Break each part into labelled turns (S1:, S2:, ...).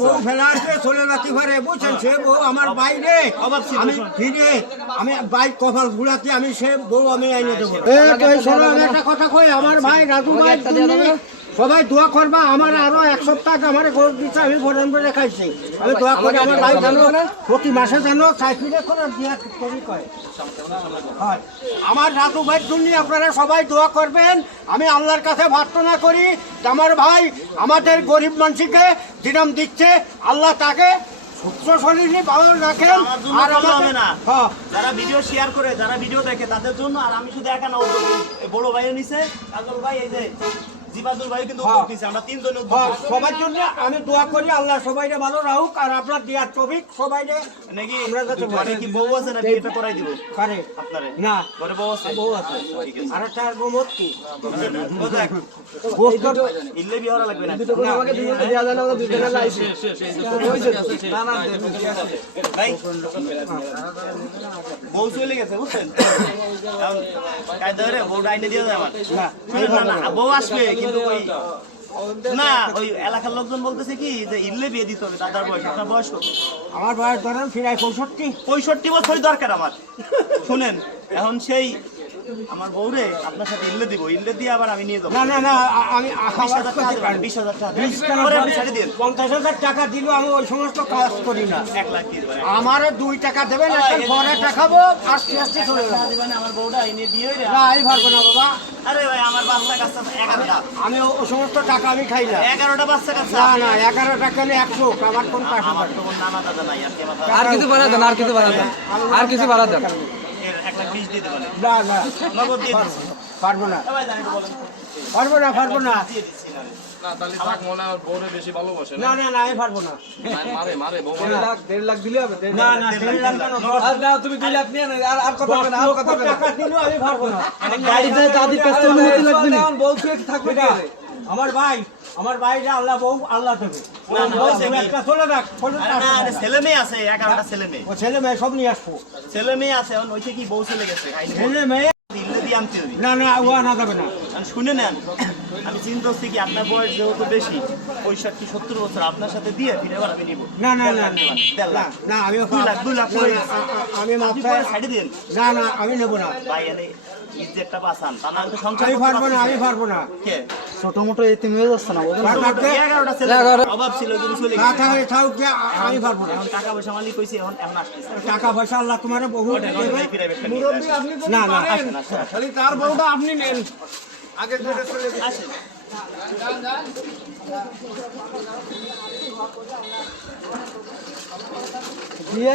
S1: বউ ফেলা চলে যাতে পারে বুঝছেন? সে বউ আমার বাইরে আমি ফিরে আমি বাইক কপাল ঘুরাতে আমি সে বউ আমি আইনে দেবো। আমি একটা কথা কই আমার ভাই রাজু ভাই সবাই দোয়া করবা আমার আরও এক সপ্তাহ আমার গরু দিচ্ছে আমি ভোজন করে খাইছি আমি দোয়া করি আমার ভাই জানো প্রতি মাসে জানো সাইকেলে করে দিয়া করি কয়। আমার রাজু ভাইয়ের জন্য আপনারা সবাই দোয়া করবেন। আমি আল্লাহর কাছে প্রার্থনা করি আমার ভাই আমাদের গরিব মানুষকে দিনাম দিচ্ছে আল্লাহ তাকে সুস্থ শরীরে ভালো রাখেন। আর হ্যাঁ।
S2: যারা ভিডিও শেয়ার করে যারা ভিডিও দেখে তাদের জন্য আর আমি শুধু একা না বড় ভাইও নিছে কাজল ভাই এই যে জিবাদুল ভাই কিন্তু উদ্যোগ আমরা তিনজন
S1: হ্যাঁ। সবার জন্য আমি দোয়া করি আল্লাহ সবাইকে ভালো রাখুক আর আপনার দিয়ার চবিক সবাইকে
S2: নাকি
S1: আমরা যাতে
S2: ঘরে কি বউ আছে না বিয়েটা করাই দিব?
S1: পারে
S2: আপনারে।
S1: না।
S2: ঘরে বউ আছে?
S1: বউ আছে। আর একটা গোমত কি?
S2: ইল্লে বিয়ে হওয়া লাগবে না। ভাই বউ চলে গেছে বুঝছেন? এখন কায়দা করে বউটা দিয়ে দেয় আমার। না, না, বউ আসবে কিন্তু ওই না ওই এলাকার লোকজন বলতেছে কি যে ইল্লে বিয়ে দিতে হবে দাদার বয়স আপনার বয়স কত?
S1: আমার বয়স ধরেন ফিরাই পঁয়ষট্টি।
S2: পঁয়ষট্টি বছরই দরকার আমার। শুনেন এখন সেই আমার বউরে আপনার সাথে ইল্লে দিব ইল্লে দিয়ে আবার আমি নিয়ে যাব।
S1: না না না আমি
S2: বিশ হাজার টাকা বিশ হাজার টাকা
S1: পঞ্চাশ হাজার টাকা দিল আমি ওই সমস্ত কাজ করি না।
S2: এক লাখ দিয়ে
S1: আমারও দুই টাকা দেবেন একটা পরে টাকাবো আস্তে আস্তে চলে যাব।
S2: আমার বউটা এনে বিয়ে হয়ে
S1: না আমি পারব না বাবা।
S2: আরে ভাই আমার বাচ্চা কাচ্চা এগারোটা।
S1: আমি ও সমস্ত টাকা আমি খাই না।
S2: এগারোটা বাচ্চা কাচ্চা
S1: না না এগারো টাকা একশো আমার কোন টাকা
S2: আমার তো নানা দাদা নাই আর
S3: কিছু বাড়া দেন আর কিছু বাড়া দেন। আর কিছু বাড়া দেন।
S1: না না।
S2: নগদ দিয়ে
S1: পারব না। পারব না পারব না।
S2: না
S4: তাহলে থাক মনে হয় বউরে বেশি ভালোবাসে
S1: না? না না আমি পারব না।
S4: মারে মারে বউ
S3: দেড় লাখ দেড় লাখ দিলে হবে
S1: না না দেড় লাখ
S3: আর না তুমি দুই লাখ নিয়ে আর আর কত হবে না আর
S1: লক্ষ
S3: হবে না।
S1: টাকা দিলেও আমি পারব না।
S3: গাড়িতে দাদির কাছ অনুমতি লাগবে না? বউ তুই থাকবে
S1: এটা আমার ভাই আমার ভাই যে আল্লাহ বউ আল্লাহ দেবে। ও
S2: না, না,
S1: বউ
S2: হয়েছে কি?
S1: একটা চলে যাক চলে
S2: আরে না আরে ছেলে মেয়ে আছে এগারোটা ছেলে মেয়ে।
S1: ছেলে মেয়ে সব নিয়ে আসব।
S2: ছেলে মেয়ে আছে এখন ওইছে কি বউ চলে গেছে?
S1: ছেলে মেয়ে
S2: দিল্লে দিয়ে আনতে হবে।
S1: না না ও আনা যাবে না।
S2: আমি শুনে নেন আমি চিন্তা হচ্ছে কি আপনার বয়স যেহেতু বেশি পঁয়ষট্টি সত্তর বছর আপনার সাথে দিয়ে ফিরে আমি নিব।
S1: না না না না আমি
S2: দুই লাখ দুই লাখ
S1: আমি
S2: দিন
S1: না না আমি নেব না।
S2: ভাই ইজ্জতটা বাঁচান তা না তো সংসার
S1: আমি
S2: করতে
S1: পারব না আমি
S2: পারতেছি
S1: পারব না
S2: কে
S3: ছোট মোটো এই তুমি হয়ে যাচ্ছে না ওদের
S1: আর থাকবে?
S2: এগারোটা ছেলে
S3: এগারো।
S2: অভাব ছিল যদি চলে
S1: না
S2: গেছে
S1: থাকলে থাকুক গিয়া, আ- আমি পারব না
S2: এখন টাকা পয়সা মালিক হয়েছে এখন এখন আসতেছে
S1: টাকা পয়সা আল্লাহ তোমার বহু
S2: ওঠেন, ওঠেন,
S1: দেবে
S2: ফিরে বেশটা নিয়ে আসেন।
S1: না না
S2: আসেন, আসেন, আসেন।
S1: খালি তার বউটা আপনি নেন আগে যেটা চলে গেছে।
S2: আসেন।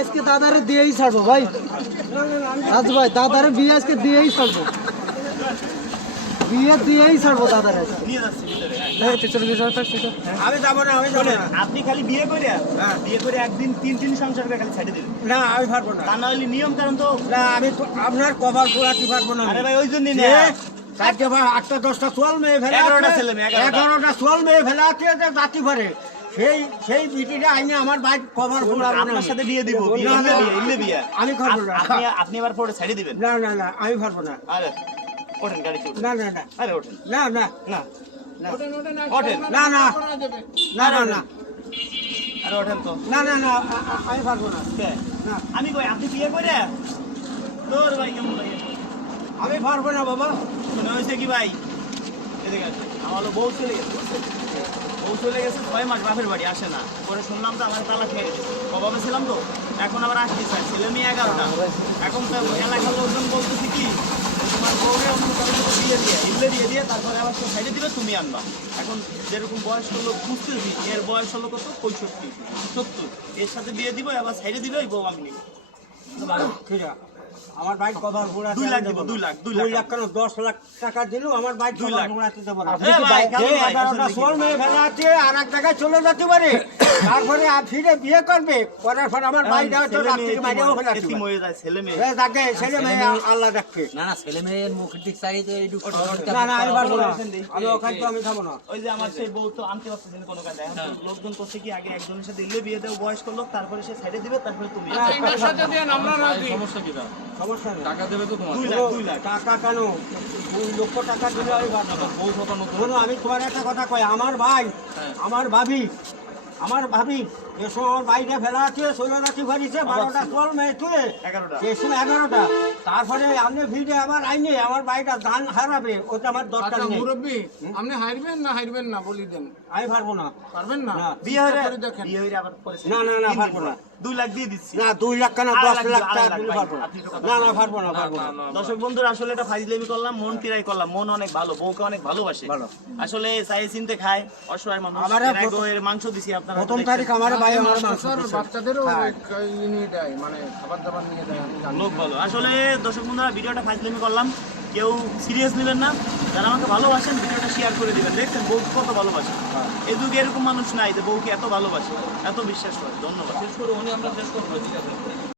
S3: আজকে দাদারে দিয়েই ছাড়বো ভাই। আজ ভাই দাদারে আজকে দিয়েই ছাড়বো। বিয়ে দিয়েই ছাড়বো দাদারে।
S2: হ্যাঁ।
S1: আমি যাব না আমি যাব
S2: আপনি খালি বিয়ে করে
S1: হ্যাঁ।
S2: বিয়ে করে একদিন তিন তিন সংসার করে খালি ছেড়ে দিবেন।
S1: না আমি পারব না।
S2: তা না নিয়ম কারণ তো
S1: না আমি আপনার কভার পোড়াতে পারব না
S2: আরে ভাই ওই জন্যই না।
S1: চারটে বা আটটা দশটা চোয়াল মেয়ে ফেলা
S2: এগারোটা ছেলে মেয়ে, এগারোটা।
S1: মেয়ে ফেলা আছে জাতি পারে সেই সেই বিটিটা আইনে আমার বাইক কভার পোড়াবো
S2: আপনার সাথে বিয়ে দিব
S1: না,
S2: বিয়ে ইল্লে বিয়ে।
S1: আমি করব না।
S2: আপনি আপনি আবার পরে ছেড়ে দিবেন।
S1: না না না আমি পারব না।
S2: আরে ওঠেন গাড়ি চলুন।
S1: না না না।
S2: আরে ওঠেন।
S1: না না।
S2: না।
S1: না।
S2: ওঠেন
S1: না না। না না না।
S2: আরে ওঠেন তো।
S1: না না না আমি পারব না।
S2: কে?
S1: না।
S2: আমি কই আপনি বিয়ে করে? তোর ভাই কেমন ভাই
S1: আমি পারব না বাবা।
S2: মনে হয়েছে কি ভাই? এদিকে। আমার বউ চলে গেছে বউ চলে গেছে ছয় মাস বাপের বাড়ি, আসে না। পরে শুনলাম তো আমার তালা খেয়ে অভাবে ছিলাম তো, এখন আবার আসতে চাই ছেলে মেয়ে এগারোটা। এখন এলাকার লোকজন বলতেছি কি, তোমার বউরে অন্য কারোর বিয়ে দিয়ে ইল্লে দিয়ে দিয়ে তারপরে আবার কেউ সাইডে দিবে, তুমি আনবা। এখন যেরকম বয়স হলো বুঝতেছি, এর বয়স হলো কত? পঁয়ষট্টি। সত্তর। এর সাথে বিয়ে দিব, আবার সাইডে দিবে, ওই বউ আমি নিব।
S1: ঠিক আছে। আমার বাইক কভার পোড়াতে
S2: দুই লাখ
S1: দিব।
S2: দুই লাখ, দুই লাখ।
S1: লাখ কেন? দশ লাখ টাকা দিলেও আমার বাইক
S2: দুই
S1: কভার
S2: লাখ। ভাই,
S1: এগারোটা
S2: আসলে
S1: সোল মেয়ে ফেলা আছে আর এক জায়গায় চলে যেতে পারে। তারপরে আর ফিরে বিয়ে করবে। করার পর আমার বাইক হয়তো
S2: ছেলে
S1: রাত থেকে বাইরেও পারে।
S2: হয়ে যায় ছেলে মেয়ে।
S1: তাকে ছেলে মেয়ে আল্লাহ রাখবে
S5: না না ছেলে মেয়ের মুখের দিক চাই তো এইটুকু
S1: না না আমি পারব না। আমি ওখানে তো আমি খাব না।
S2: ওই যে আমার সেই বউ তো আনতে পারতেছেন কোনো কাজে। লোকজন করছে কি আগে একজনের সাথে দিলে বিয়ে দেবো বয়স্ক লোক তারপরে সে সাইডে দিবে তারপরে তুমি
S4: সমস্যা কি তার?
S1: সমস্যা নেই
S4: টাকা দেবে তো তোমার।
S1: কেন? দুই লক্ষ টাকা দিলে আমি
S4: বউ
S1: শোনো আমি তোমার একটা কথা কই আমার ভাই আমার ভাবি আমার ভাবি এসো আমার বাইরে ফেলা আছে ষোলো রাখি বারোটা চল মেয়ে তুলে।
S2: এগারোটা।
S1: এসো এগারোটা। তারপরে আপনি ভিড়ে আমার আইনে আমার বাড়িটা ধান হারাবে ওটা আমার দরকার
S6: আচ্ছা
S1: নেই।
S6: মুরব্বী আপনি হারবেন না হারবেন না বলি দেন?
S1: আমি পারব না।
S6: পারবেন না।
S2: বিয়ে হয়ে
S6: দেখেন।
S2: বিয়ে হয়ে আবার
S1: না, না, না, পারব না।
S2: দুই লাখ দিয়ে দিচ্ছি।
S1: না দুই লাখ কেন? দশ
S2: লাখ
S1: লাখ টাকা
S2: আড়াই
S1: দিলে
S2: লাখ,
S1: পারব না।
S2: আপনি একটু কথা
S1: না না পারব না পারব না।
S2: দর্শক বন্ধুরা আসলে এটা করলাম মন করলাম। মন অনেক ভালো বউকে অনেক ভালোবাসে। আসলে চাই চিনতে খায় অসহায় মানুষ। এর মাংস দিছি আপনারা
S1: প্রথম তারিখ আমার ভাই আমার মাংস
S6: বাচ্চাদেরও নিয়ে দেয় মানে খাবার দাবার নিয়ে
S2: লোক ভালো। আসলে দর্শক বন্ধুরা, ভিডিওটা ফাইজলামি করলাম। কেউ সিরিয়াস নেবেন না, যারা আমাকে ভালোবাসেন, ভিডিওটা শেয়ার করে দেবেন। দেখছেন বউ কত ভালোবাসে। এই যুগে এরকম মানুষ নাই যে বউকে এত ভালোবাসে, এত বিশ্বাস করে। ধন্যবাদ।
S4: শেষ করে, উনি আমরা শেষ করব।